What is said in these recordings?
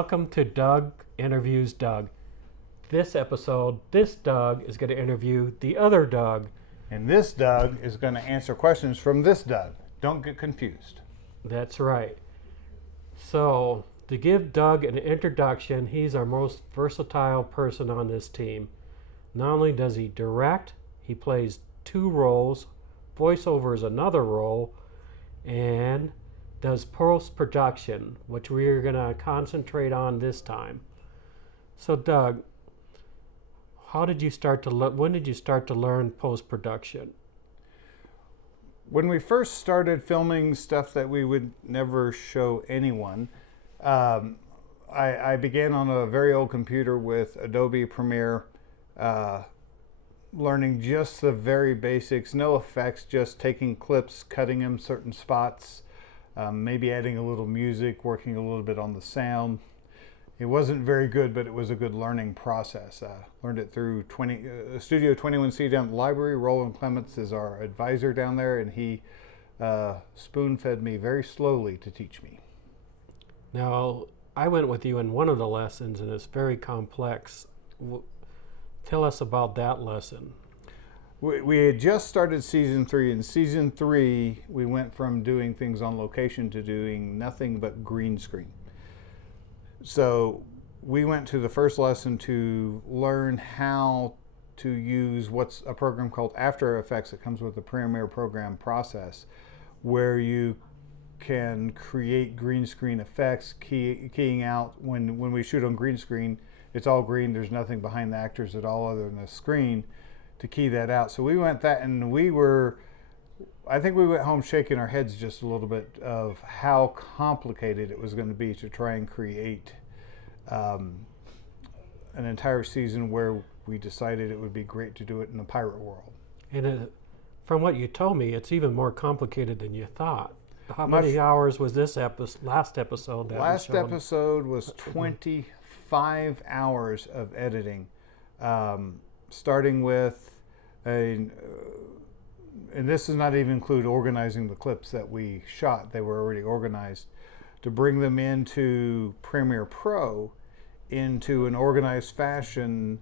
Welcome to Doug Interviews Doug. This episode, this Doug is going to interview the other Doug. And this Doug is going to answer questions from this Doug. Don't get confused. That's right. So, to give Doug an introduction, he's our most versatile person on this team. Not only does he direct, he plays two roles, voiceover is another role, and does post-production, which we're going to concentrate on this time. So, Doug, when did you start to learn post-production? When we first started filming stuff that we would never show anyone, I began on a very old computer with Adobe Premiere, learning just the very basics, no effects, just taking clips, cutting them certain spots, maybe adding a little music, working a little bit on the sound. It wasn't very good, but it was a good learning process. Learned it through Studio 21C down at the library. Roland Clements is our advisor down there, and he spoon-fed me very slowly to teach me. Now, I went with you in one of the lessons, and it's very complex. Tell us about that lesson. We had just started season 3. In season 3, we went from doing things on location to doing nothing but green screen. So we went to the first lesson to learn how to use what's a program called After Effects. It comes with the Premiere program process, where you can create green screen effects, keying out when we shoot on green screen, it's all green, there's nothing behind the actors at all other than the screen, to key that out. So we went that, and I think we went home shaking our heads just a little bit of how complicated it was going to be to try and create an entire season where we decided it would be great to do it in the pirate world. And from what you told me, it's even more complicated than you thought. How many hours was this last episode? Last episode was 25 hours of editing, starting with and this does not even include organizing the clips that we shot. They were already organized, to bring them into Premiere Pro into an organized fashion,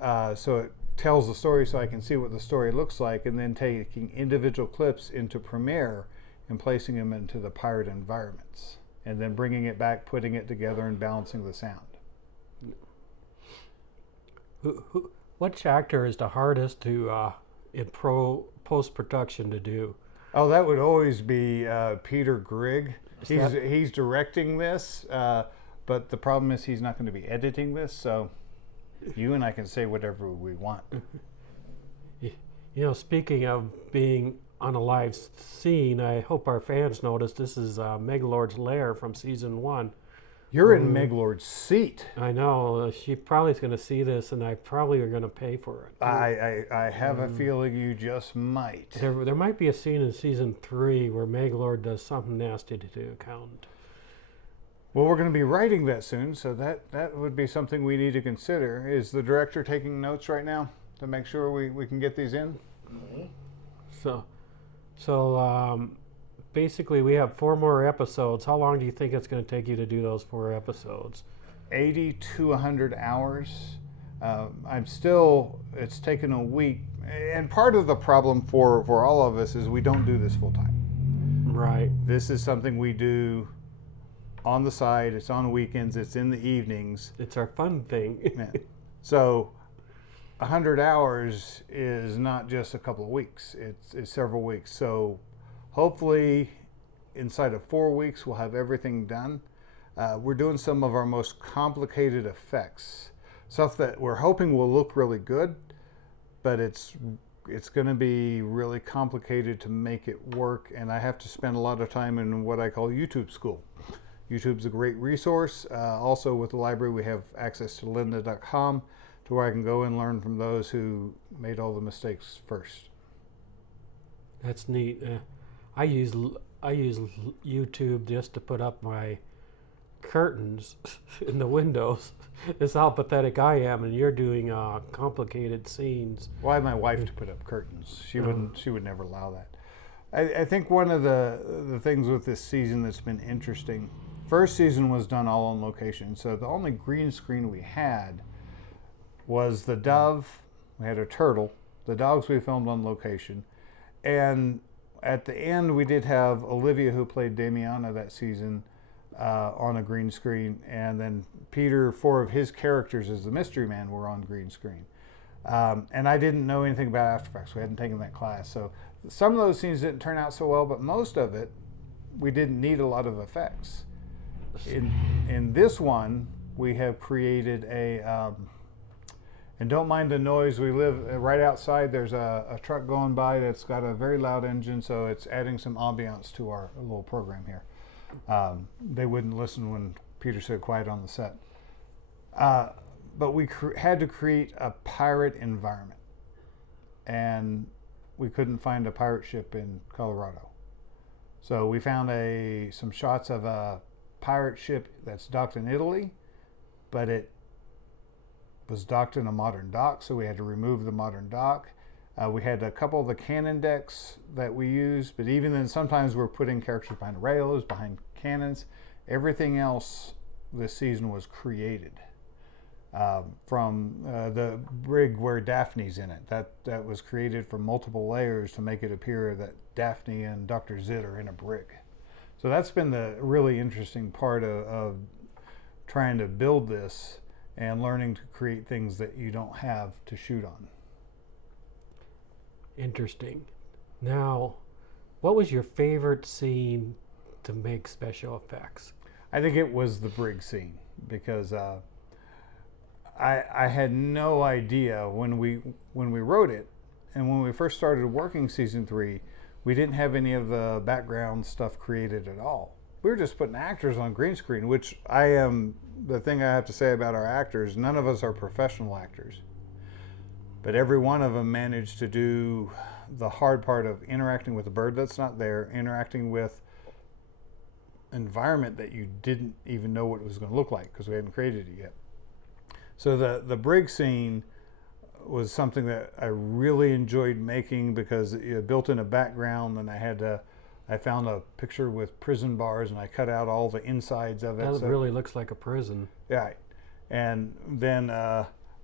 so it tells the story so I can see what the story looks like, and then taking individual clips into Premiere and placing them into the pirate environments, and then bringing it back, putting it together, and balancing the sound. Which actor is the hardest to in post-production to do? Oh, that would always be Peter Grigg. He's directing this, but the problem is he's not going to be editing this, so you and I can say whatever we want. You know, speaking of being on a live scene, I hope our fans notice this is Megalord's lair from season 1. You're in Megalord's seat. I know. She probably is going to see this, and I probably are going to pay for it. I have a feeling you just might. There might be a scene in season 3 where Megalord does something nasty to the accountant. Well, we're going to be writing that soon, so that would be something we need to consider. Is the director taking notes right now to make sure we can get these in? So basically, we have 4 more episodes. How long do you think it's going to take you to do those 4 episodes? 80 to 100 hours. It's taken a week. And part of the problem for all of us is we don't do this full time. Right. This is something we do on the side. It's on weekends. It's in the evenings. It's our fun thing. Yeah. So 100 hours is not just a couple of weeks. It's several weeks. So hopefully inside of 4 weeks we'll have everything done. We're doing some of our most complicated effects, stuff that we're hoping will look really good, but it's going to be really complicated to make it work, and I have to spend a lot of time in what I call YouTube school. YouTube's a great resource. Also with the library we have access to lynda.com, to where I can go and learn from those who made all the mistakes first. That's neat. I use YouTube just to put up my curtains in the windows. It's how pathetic I am, and you're doing complicated scenes. Well, I have my wife to put up curtains. She would never allow that. I think one of the things with this season that's been interesting first season was done all on location. So the only green screen we had was the dove. We had a turtle. The dogs we filmed on location. And at the end, we did have Olivia, who played Damiana that season, on a green screen. And then Peter, 4 of his characters as the Mystery Man were on green screen. And I didn't know anything about After Effects. We hadn't taken that class. So some of those scenes didn't turn out so well, but most of it, we didn't need a lot of effects. In this one, we have created a, and don't mind the noise, we live right outside, there's a truck going by that's got a very loud engine, so it's adding some ambiance to our little program here. They wouldn't listen when Peter said quiet on the set. But we had to create a pirate environment, and we couldn't find a pirate ship in Colorado. So we found some shots of a pirate ship that's docked in Italy, but it was docked in a modern dock, so we had to remove the modern dock. We had a couple of the cannon decks that we used, but even then sometimes we're putting characters behind rails, behind cannons. Everything else this season was created. From the brig where Daphne's in it. That was created from multiple layers to make it appear that Daphne and Dr. Zid are in a brig. So that's been the really interesting part of trying to build this and learning to create things that you don't have to shoot on. Interesting. Now, what was your favorite scene to make special effects? I think it was the brig scene, because I had no idea when we wrote it, and when we first started working season 3, we didn't have any of the background stuff created at all. We were just putting actors on green screen, which the thing I have to say about our actors, none of us are professional actors. But every one of them managed to do the hard part of interacting with a bird that's not there, interacting with environment that you didn't even know what it was going to look like because we hadn't created it yet. So the brig scene was something that I really enjoyed making because it built in a background, and I found a picture with prison bars and I cut out all the insides of it. That really looks like a prison. Yeah. And then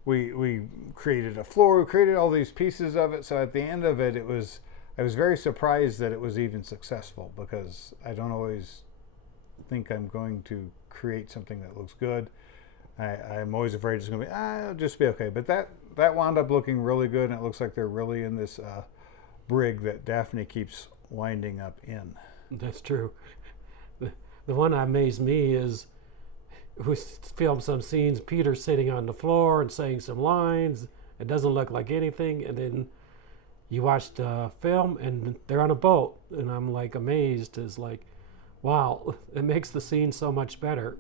we created a floor, we created all these pieces of it. So at the end of it, I was very surprised that it was even successful, because I don't always think I'm going to create something that looks good. I'm always afraid it's going to be, it'll just be okay. But that wound up looking really good, and it looks like they're really in this brig that Daphne keeps winding up in. That's true. The one that amazed me is we filmed some scenes, Peter sitting on the floor and saying some lines. It doesn't look like anything, and then you watch the film and they're on a boat, and I'm like amazed. Is like, wow, it makes the scene so much better.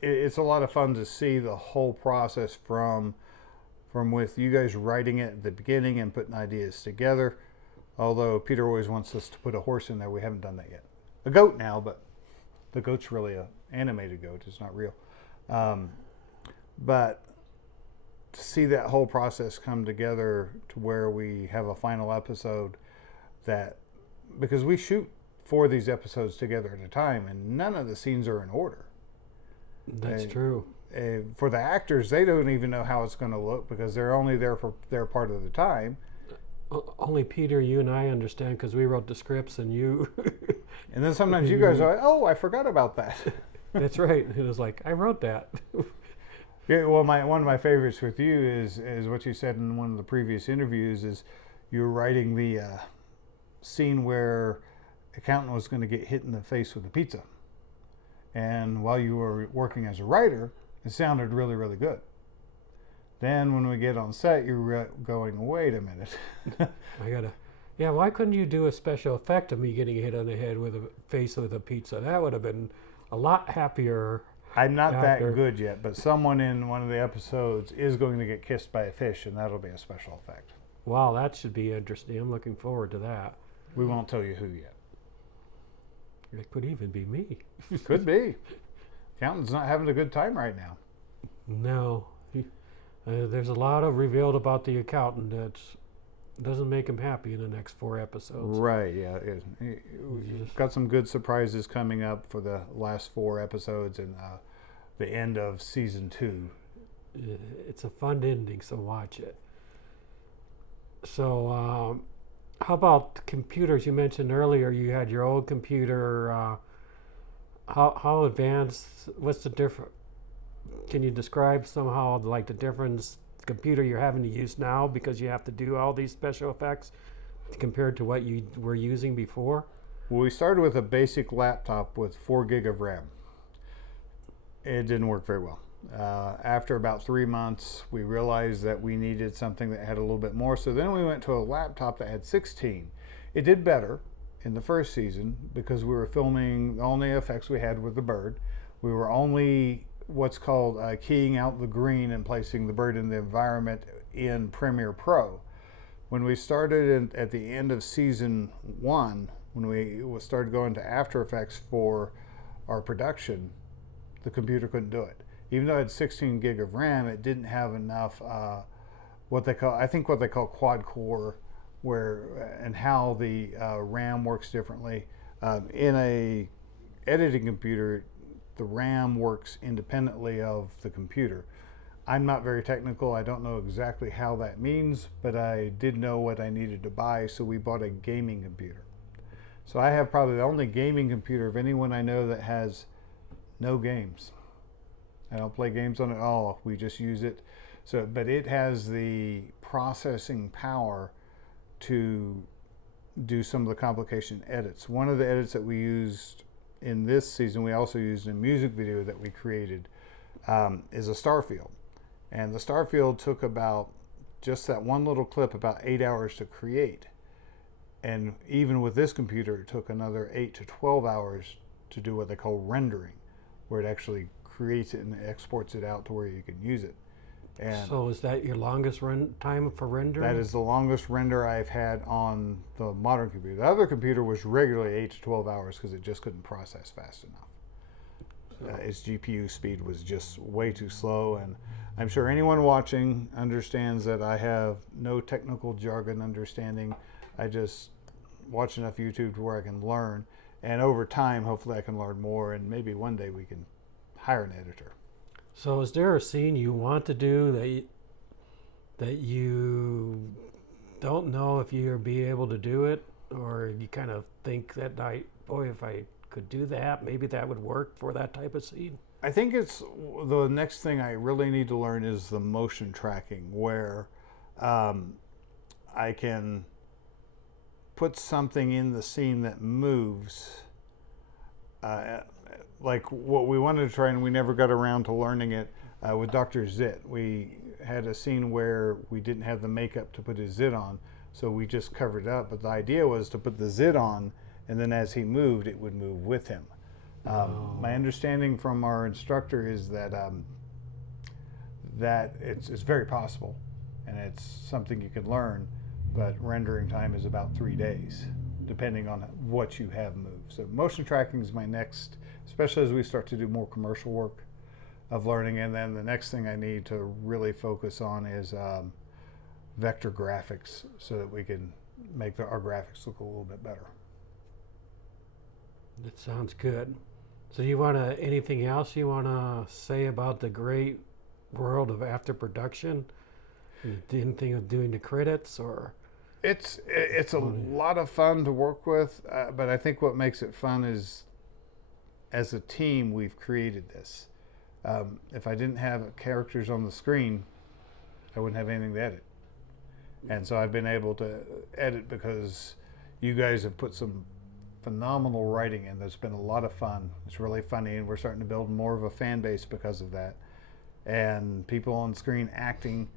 It's a lot of fun to see the whole process from with you guys writing it at the beginning and putting ideas together. Although Peter always wants us to put a horse in there, we haven't done that yet. A goat now, but the goat's really an animated goat. It's not real. But to see that whole process come together to where we have a final episode because we shoot 4 of these episodes together at a time, and none of the scenes are in order. That's true. For the actors, they don't even know how it's going to look because they're only there for their part of the time. Only Peter, you and I understand because we wrote the scripts, and you. And then sometimes you guys are like, "Oh, I forgot about that." That's right. It was like, I wrote that. Yeah. Well, one of my favorites with you is what you said in one of the previous interviews. Is you were writing the scene where accountant was going to get hit in the face with a pizza, and while you were working as a writer, it sounded really, really good. Then when we get on set, you're going, wait a minute. Why couldn't you do a special effect of me getting hit on the head with a face with a pizza? That would have been a lot happier. I'm not that good yet, but someone in one of the episodes is going to get kissed by a fish, and that'll be a special effect. Wow, that should be interesting. I'm looking forward to that. We won't tell you who yet. It could even be me. Could be. Accountant's not having a good time right now. No. There's a lot of revealed about the accountant that's doesn't make him happy in the next 4 episodes. Right, yeah. We've got some good surprises coming up for the last 4 episodes and the end of season 2. It's a fun ending, so watch it. So, how about computers? You mentioned earlier you had your old computer. How advanced? What's the difference? Can you describe somehow like the difference computer you're having to use now because you have to do all these special effects compared to what you were using before? Well, we started with a basic laptop with 4 gig of RAM. It didn't work very well. After about 3 months, we realized that we needed something that had a little bit more. So then we went to a laptop that had 16. It did better in the first season because we were filming, the only effects we had with the bird. We were only what's called keying out the green and placing the bird in the environment in Premiere Pro. When we started at the end of season 1, when we started going to After Effects for our production, the computer couldn't do it. Even though it had 16 gig of RAM, it didn't have enough what they call quad core, and how the RAM works differently. In a editing computer, the RAM works independently of the computer. I'm not very technical. I don't know exactly how that means, but I did know what I needed to buy, so we bought a gaming computer. So I have probably the only gaming computer of anyone I know that has no games. I don't play games on it at all. We just use it. But it has the processing power to do some of the complication edits. One of the edits that we used in this season, we also used in a music video that we created, is a star field. And the star field took about, just that one little clip, about 8 hours to create. And even with this computer, it took another 8 to 12 hours to do what they call rendering, where it actually creates it and exports it out to where you can use it. And so is that your longest run time for rendering? that is the longest render I've had on the modern computer. The other computer was regularly 8 to 12 hours because it just couldn't process fast enough. Its GPU speed was just way too slow, and I'm sure anyone watching understands that I have no technical jargon understanding. I just watch enough YouTube to where I can learn, and over time, hopefully I can learn more, and maybe one day we can hire an editor. So is there a scene you want to do that you don't know if you'll be able to do it, or you kind of think that night, boy, if I could do that, maybe that would work for that type of scene? I think it's the next thing I really need to learn is the motion tracking, where I can put something in the scene that moves. Like what we wanted to try, and we never got around to learning it with Dr. Zit. We had a scene where we didn't have the makeup to put his zit on, so we just covered it up. But the idea was to put the zit on, and then as he moved, it would move with him. My understanding from our instructor is that it's very possible, and it's something you can learn, but rendering time is about 3 days, depending on what you have moved. So motion tracking is my next, especially as we start to do more commercial work of learning. And then the next thing I need to really focus on is vector graphics, so that we can make our graphics look a little bit better. That sounds good. So you want to, anything else you want to say about the great world of after production? Anything of doing the credits, or? It's a lot of fun to work with, but I think what makes it fun is, as a team, we've created this. If I didn't have characters on the screen, I wouldn't have anything to edit. And so I've been able to edit because you guys have put some phenomenal writing in. There's been a lot of fun. It's really funny, and we're starting to build more of a fan base because of that. And people on screen acting.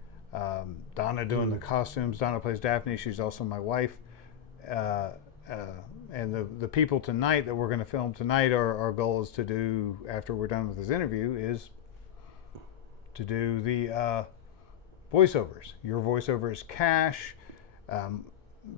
Donna doing the costumes. Donna plays Daphne. She's also my wife. And the people tonight that we're going to film tonight, our goal is to do, after we're done with this interview, is to do the voiceovers. Your voiceover is Cash.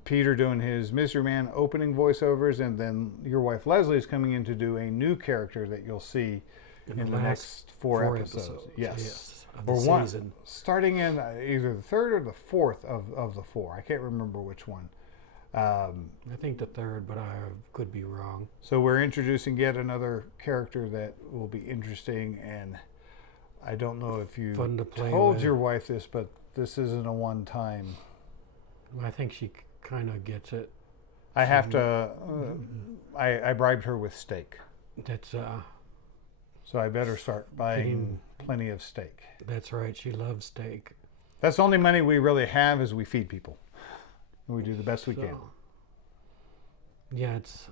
Peter doing his Mystery Man opening voiceovers, and then your wife Leslie is coming in to do a new character that you'll see in the next four episodes. Yes. of the or one, season. starting in either the third or the fourth of the four. I can't remember which one. I think the third, but I could be wrong. So we're introducing yet another character that will be interesting, and I don't know if you Fun to play told with. your wife this, but this isn't a one-time. I think she kind of gets it. I have to. I bribed her with steak, That's so I better start buying plenty of steak. that's right. She loves steak. That's the only money we really have is we feed people, and we do the best we can. Yeah, it's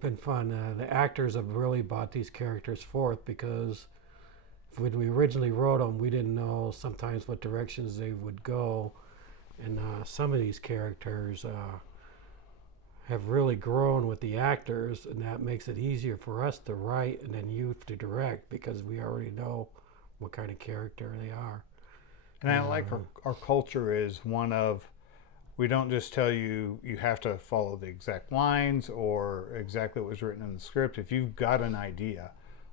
been fun. The actors have really brought these characters forth because when we originally wrote them, we didn't know sometimes what directions they would go, and some of these characters have really grown with the actors, and that makes it easier for us to write and then you to direct because we already know what kind of character they are. And I like our culture is one of, we don't just tell you you have to follow the exact lines or exactly what was written in the script. If you've got an idea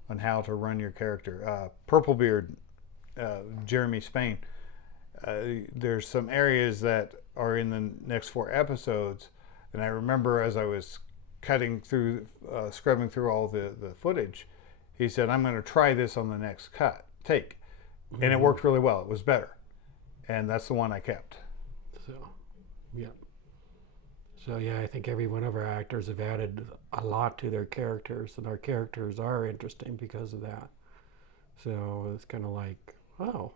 on how to run your character, Purplebeard, Jeremy Spain, there's some areas that are in the next 4 episodes. And I remember as I was cutting through, scrubbing through all the footage, he said, I'm going to try this on the next take. And it worked really well. It was better. And that's the one I kept. So, yeah. So, yeah, I think every one of our actors have added a lot to their characters, and our characters are interesting because of that. So it's kind of like, oh,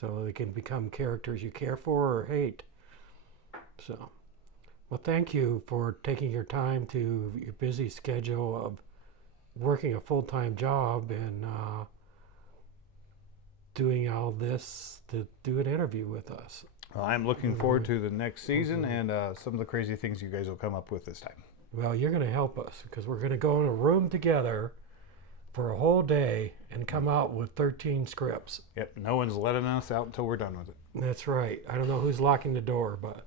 so they can become characters you care for or hate. So, well, thank you for taking your time to your busy schedule of working a full-time job and doing all this to do an interview with us. Well, I'm looking forward to the next season and some of the crazy things you guys will come up with this time. Well, you're going to help us because we're going to go in a room together for a whole day and come out with 13 scripts. Yep, no one's letting us out until we're done with it. That's right. I don't know who's locking the door, but...